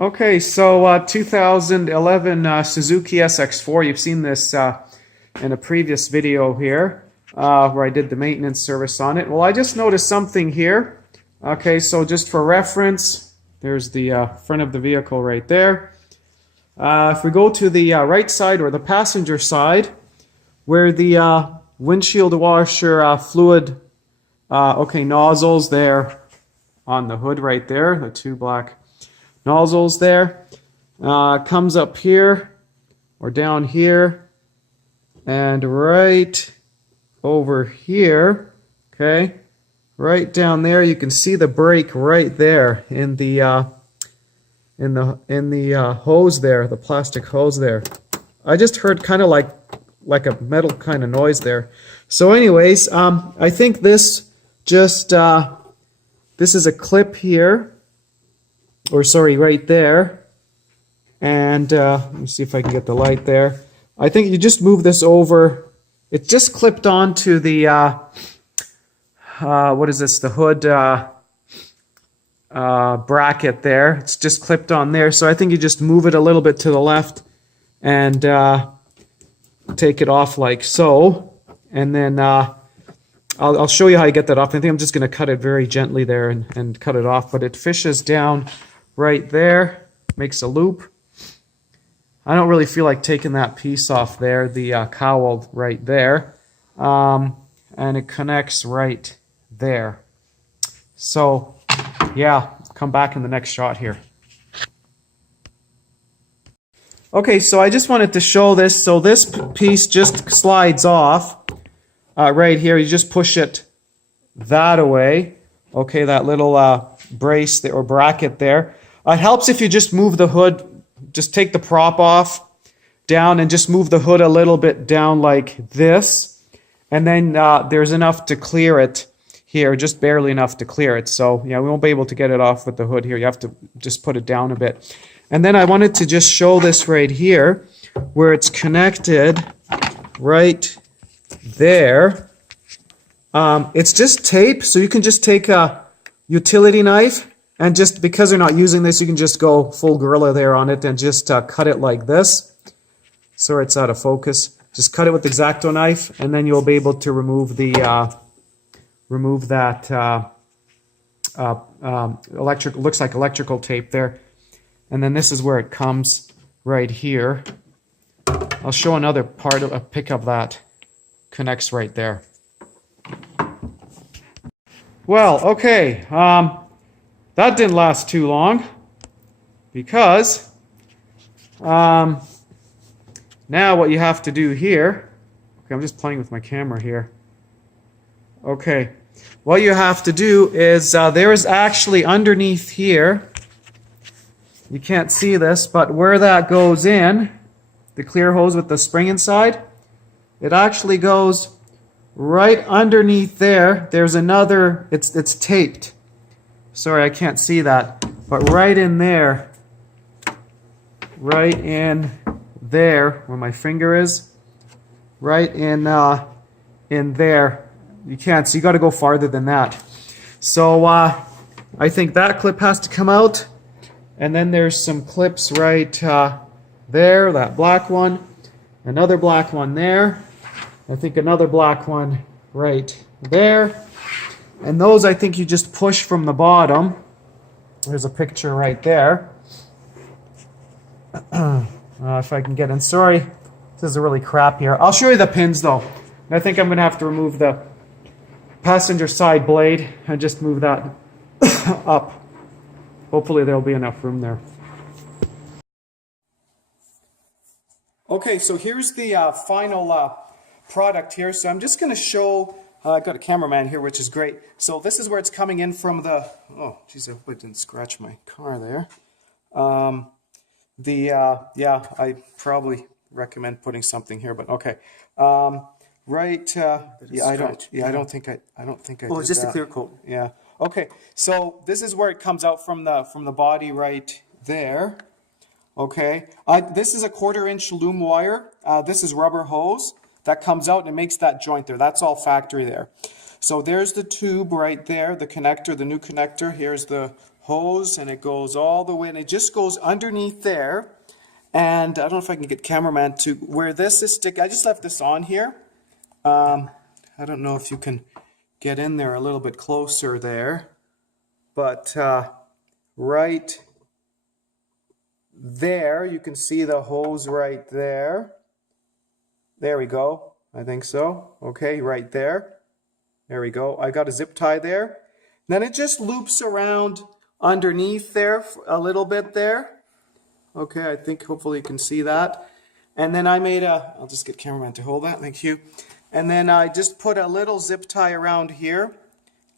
Okay, so 2011 Suzuki SX4. You've seen this in a previous video here where I did the maintenance service on it. Well, I just noticed something here. Okay, so just for reference, there's the front of the vehicle right there. If we go to the right side or the passenger side, where the windshield washer fluid, nozzles there on the hood right there, the two black nozzles there, comes up here or down here and right over here. Okay, right down there you can see the brake right there in the hose there, the plastic hose there. I just heard kind of like a metal kind of noise there. So anyways, I think this just this is a clip here, or sorry, right there. And let me see if I can get the light there. I think you just move this over. It's just clipped onto the what is this? The hood bracket there. It's just clipped on there. So I think you just move it a little bit to the left and take it off like so. And then I'll show you how you get that off. I think I'm just going to cut it very gently there and cut it off. But it fishes down right there, makes a loop. I don't really feel like taking that piece off there, the cowel right there. And it connects right there. So, yeah, come back in the next shot here. Okay, so I just wanted to show this. So this piece just slides off right here. You just push it that away. Okay, that little brace there, or bracket there. It helps if you just move the hood, just take the prop off down and just move the hood a little bit down like this. And then there's enough to clear it here, just barely enough to clear it. So yeah, we won't be able to get it off with the hood here. You have to just put it down a bit. And then I wanted to just show this right here where it's connected right there. It's just tape, so you can just take a utility knife and just, because they're not using this, you can just go full gorilla there on it and just cut it like this. Sorry, it's out of focus. Just cut it with the X-Acto knife, and then you'll be able to remove the looks like electrical tape there. And then this is where it comes right here. I'll show another part of a pickup that connects right there. Well, okay. That didn't last too long because now what you have to do here, okay, I'm just playing with my camera here. Okay, what you have to do is there is actually underneath here, you can't see this, but where that goes in, the clear hose with the spring inside, it actually goes right underneath there. There's another, it's taped. Sorry, I can't see that. But right in there, where my finger is, right in there, you can't see. You got to go farther than that. So I think that clip has to come out, and then there's some clips right there. That black one, another black one there. I think another black one right there. And those, I think you just push from the bottom. There's a picture right there. If I can get in. Sorry, this is really crap here. I'll show you the pins though. And I think I'm going to have to remove the passenger side blade and just move that up. Hopefully there'll be enough room there. Okay, so here's the final product here. So I'm just going to show. I've got a cameraman here, which is great. So this is where it's coming in from the, oh, geez, I hope I didn't scratch my car there. Yeah, I probably recommend putting something here, but okay. Right, yeah, I don't think I Oh, it's just a clear coat. Yeah. Okay, so this is where it comes out from the body right there. Okay, this is a 1/4-inch loom wire. This is rubber hose that comes out and it makes that joint there. That's all factory there. So there's the tube right there, the connector, the new connector. Here's the hose, and it goes all the way, and it just goes underneath there. And I don't know if I can get cameraman to where this is stick. I just left this on here. I don't know if you can get in there a little bit closer there, but right there, you can see the hose right there. There we go. I think so. Okay, right there. There we go. I got a zip tie there. Then it just loops around underneath there a little bit there. Okay, I think hopefully you can see that. And then I made I'll just get cameraman to hold that, thank you. And then I just put a little zip tie around here.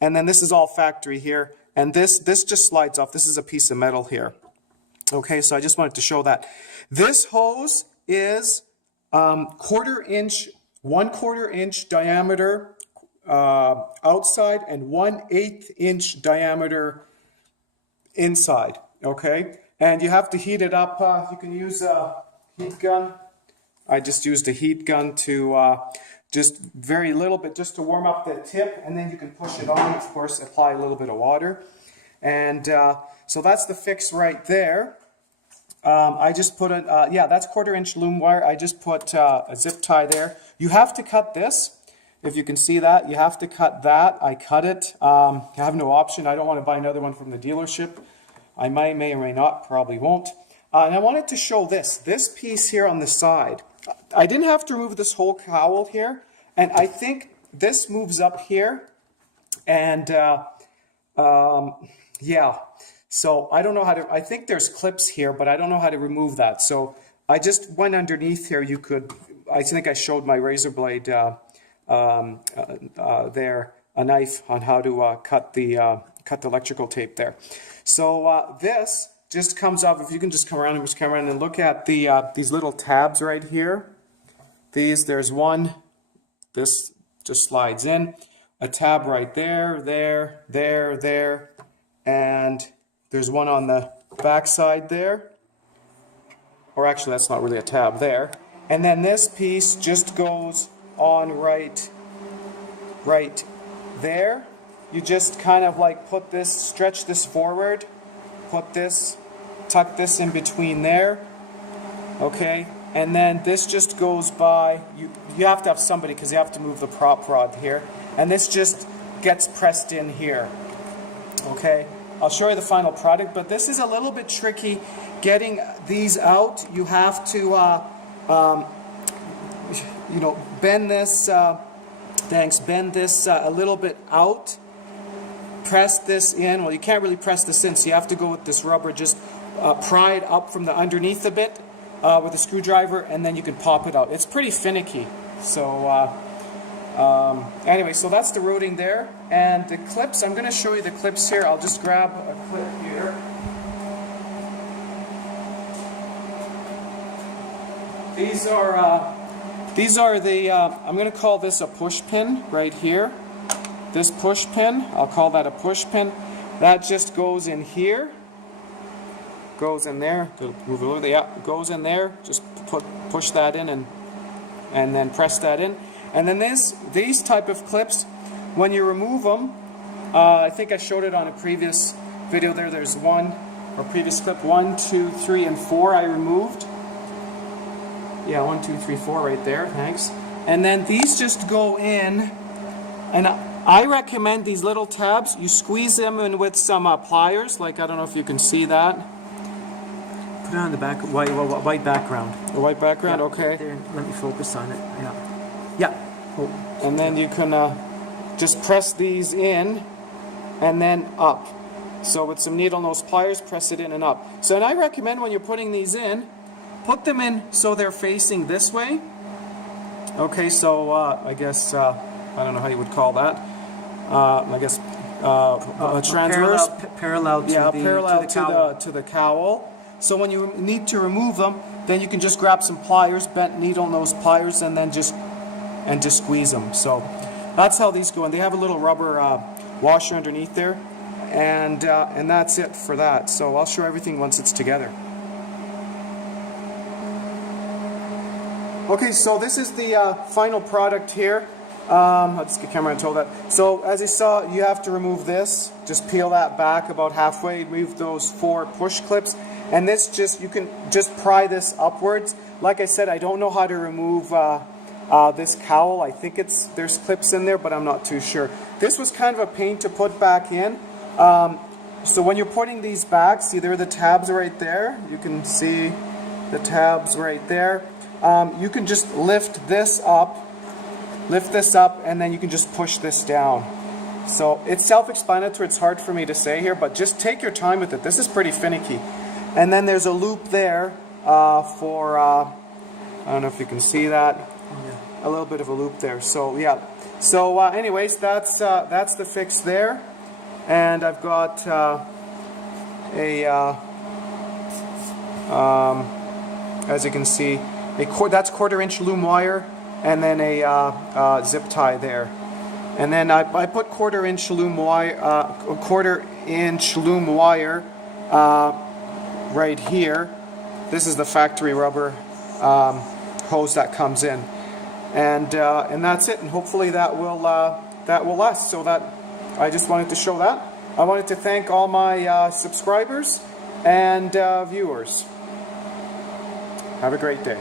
And then this is all factory here. And this just slides off. This is a piece of metal here. Okay, so I just wanted to show that. This hose is 1/4 inch diameter outside and 1/8 inch diameter inside. Okay, and you have to heat it up. You can use a heat gun. I just used a heat gun to just very little bit just to warm up the tip, and then you can push it on. Of course, apply a little bit of water, and so that's the fix right there. I just put that's 1/4 inch loom wire. I just put a zip tie there. You have to cut this. If you can see that, you have to cut that. I cut it. I have no option. I don't want to buy another one from the dealership. I may or may not, probably won't. And I wanted to show this piece here on the side. I didn't have to remove this whole cowel here, and I think this moves up here, and yeah. So I don't know how to, I think there's clips here, but I don't know how to remove that. So I just went underneath here. You could, I think I showed my razor blade there, a knife on how to cut the electrical tape there. So this just comes up, if you can just come around and look at the these little tabs right here. There's one, this just slides in, a tab right there, there, and there's one on the back side there, or actually that's not really a tab there. And then this piece just goes on right there. You just kind of like put this, stretch this forward, put this, tuck this in between there, okay? And then this just goes by, you have to have somebody because you have to move the prop rod here. And this just gets pressed in here, okay? I'll show you the final product, but this is a little bit tricky getting these out. You have to, you know, bend this, bend this a little bit out, press this in. Well, you can't really press this in, so you have to go with this rubber, just pry it up from the underneath a bit with a screwdriver, and then you can pop it out. It's pretty finicky. So anyway, so that's the routing there. And the clips, I'm going to show you the clips here. I'll just grab a clip here. These are the, I'm going to call this a push pin right here. This push pin, I'll call that a push pin. That just goes in here. Goes in there. Move a little bit, yeah, goes in there. Just push that in and then press that in. And then these type of clips, when you remove them, I think I showed it on a previous video there. There's one, or previous clip, 1, 2, 3, and 4 I removed. Yeah, 1, 2, 3, 4 right there, thanks. And then these just go in, and I recommend these little tabs, you squeeze them in with some pliers, like I don't know if you can see that. Put it on the back, white background. The white background, Yeah, okay. right there. Let me focus on it. Yeah. Yeah. Oh. And then you can just press these in and then up. So with some needle nose pliers, press it in and up. So and I recommend when you're putting these in, put them in so they're facing this way. Okay, so I guess, I don't know how you would call that. I guess transverse. Parallel to to the cowl. So when you need to remove them, then you can just grab some pliers, bent needle nose pliers, and then just squeeze them. So that's how these go. And they have a little rubber washer underneath there, and that's it for that. So I'll show everything once it's together. Okay, so this is the final product here. I'll just get camera control that. So as you saw, you have to remove this. Just peel that back about halfway. Remove those 4 push clips, and this you can just pry this upwards. Like I said, I don't know how to remove this cowel. I think there's clips in there, but I'm not too sure. This was kind of a pain to put back in. So when you're putting these back, see there are the tabs right there. You can see the tabs right there. You can just lift this up, and then you can just push this down. So it's self-explanatory. It's hard for me to say here, but just take your time with it. This is pretty finicky. And then there's a loop there for, I don't know if you can see that. Yeah. A little bit of a loop there. So yeah. So anyways, that's the fix there. And I've got as you can see, that's 1/4-inch loom wire, and then a zip tie there. And then I put 1/4-inch loom wire, 1/4-inch loom wire right here. This is the factory rubber hose that comes in, and that's it. And hopefully that will last. So that I just wanted to show that. I wanted to thank all my subscribers and viewers. Have a great day.